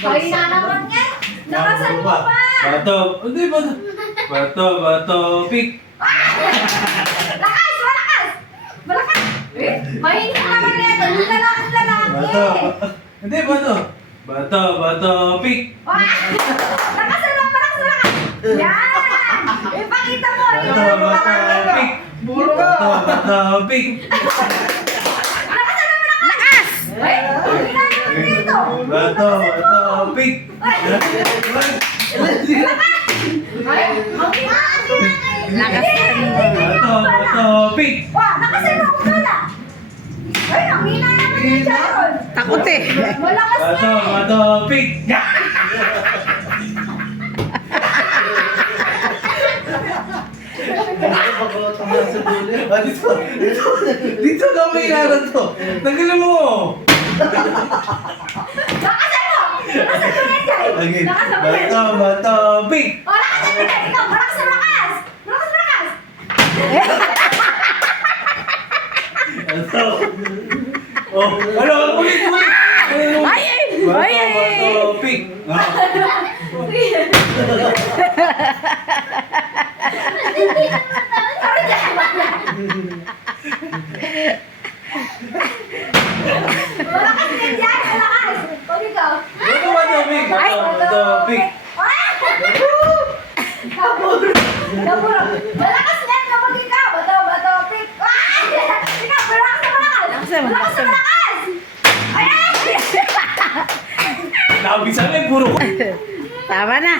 Kaya naman nga. Nakasan mo pa. Bato. Hindi, bato. Bato, pik. Lakas, malakas. Malakas. Eh, mahinig naman nito. Yung lalaki. Bato. Hindi, bato. Bato, pik. Lakasan mo, malakas. Yan. Ipakita mo. Bato, pik. Bato, pik. Lakasan mo, malakas. Ay, hindi naman dito. Bato, pik. Ay, ang Lakasan mo. Bato, pik. Wah, nakasan mo ako pala. Ay, ang hina naman yung Sharon. Takot eh. Malakas na eh. Bato, pik. Dito ka may inaran to. Tanggalin mo. Lakasan mo. Lakasan mo yan, Jai. Okay. Lakasan mo yan. Bato, pik. O, lakasan mo yan. Ikaw, malakas na malakas. Malakas. Bato. Oh, ano? Ulit. Ay, ay, ay. Bato, pik. Sorry, Jai. Malakas yan, Jai. Malakas. O, ikaw. Bato, pik. Bato, pik. Kaburo. Kaburo. Malakas yan kapag ikaw. Bato, pik. Ikaw, malakas na malakas. Lakasan mo, Malakas na lakasan mo. malakas. Ay! Nakabisa na yung puro ko. Tama na.